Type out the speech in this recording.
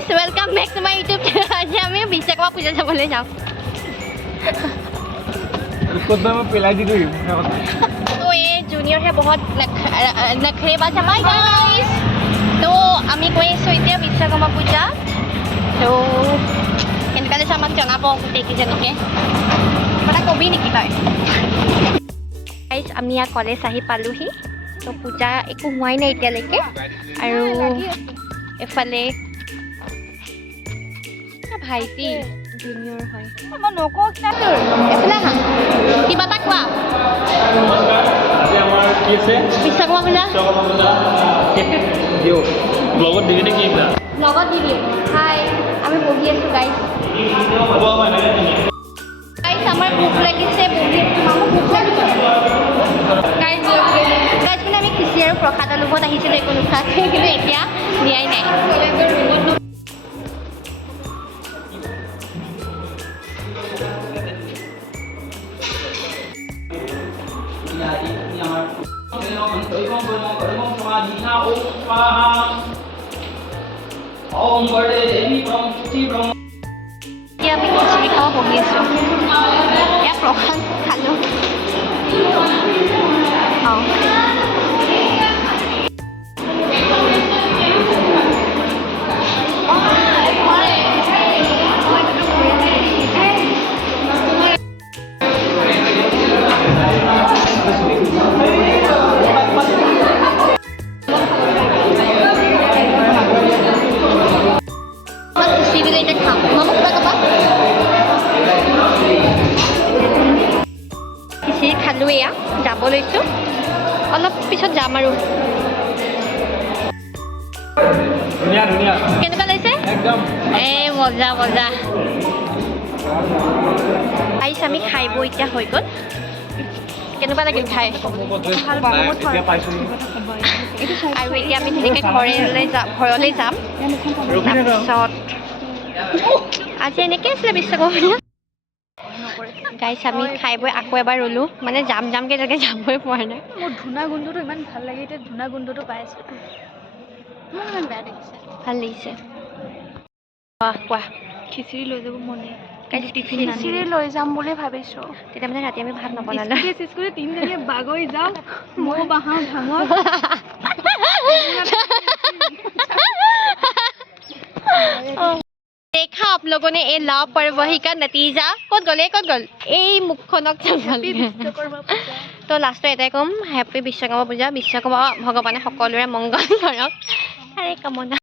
Guys welcome back to my YouTube channel. आज हम विश्वकर्मा पूजा চাবলৈ যাওঁ। तो ये जूनियर है बहुत नखरेबाज हमारे गाइस। तो আমি গৈ আছোঁ এতিয়া বিশ্বকৰ্মা পূজা। তো কেনেকুৱা লাগিছে আমাক জনাব গোটেইকেইজনীকে। কথা কবি নেকি তই? গাইস আমি ইয়াৰ কলেজ আহি পালোহি। তো পূজা একো হোৱাই নাই এতিয়ালৈকে আৰু এফালে ভাইটি জুনিয়ৰ হয় মই নকওঁ এফালে আহা কিবা এটা কোৱা বিশ্বকৰ্মা পূজা লগত দিবি হাই আমি বহি আছোঁ গাইছ গাইছ আমাৰ ভোক লাগিছে বহি ভোক লাগিছে গাইছ কিন্তু আমি খিচিৰি আৰু প্ৰসাদৰ লগত আহিছিলোঁ একো নোখোৱাকৈ কিন্তু এতিয়া দিয়াই নাই এতিয়া আমি খিচিৰি খাব বহি আছোঁ এয়া প্ৰসাদ খালোঁ খালোঁ এয়া যাব লৈছোঁ অলপ পিছত যাম আৰু কেনেকুৱা লাগিছে মজা মজা আহিছে আমি খাই বৈ এতিয়া হৈ গ'ল কেনেকুৱা লাগিল খাই আৰু এতিয়া আমি ধুনীয়াকৈ ঘৰলৈ যাম তাৰপিছত আজি এনেকৈ আছিলে বিশ্বকৰ্মা গাইছ আমি খাই বৈ আকৌ এবাৰ ৰ'লোঁ মানে যামকৈ তেনেকৈ যাবই পৰা নাই মোৰ ধূনা গোন্ধটো ইমান ভাল লাগে এতিয়া ধূনা গোন্ধটো পাই আছোঁ মোৰ ইমান বেয়া লাগিছে ভাল লাগিছে কোৱা খিচিৰি লৈ যাব মনে খিচিৰি লৈ যাম বুলি ভাবিছোঁ তেতিয়া মানে ৰাতি আমি ভাত নবনালোঁ তিনিজনীয়ে বাগৰি যাওঁ মই বাহাওঁ ভাঙৰ देखा आप लोगों ने ये लापरवाही का नतीजा कौन गल এই মুখখনক তো লাষ্টত এটাই ক'ম হেপী বিশ্বকৰ্মা পূজা বিশ্বকৰ্মা ভগৱানে সকলোৰে মংগল কৰক তাৰে কামনা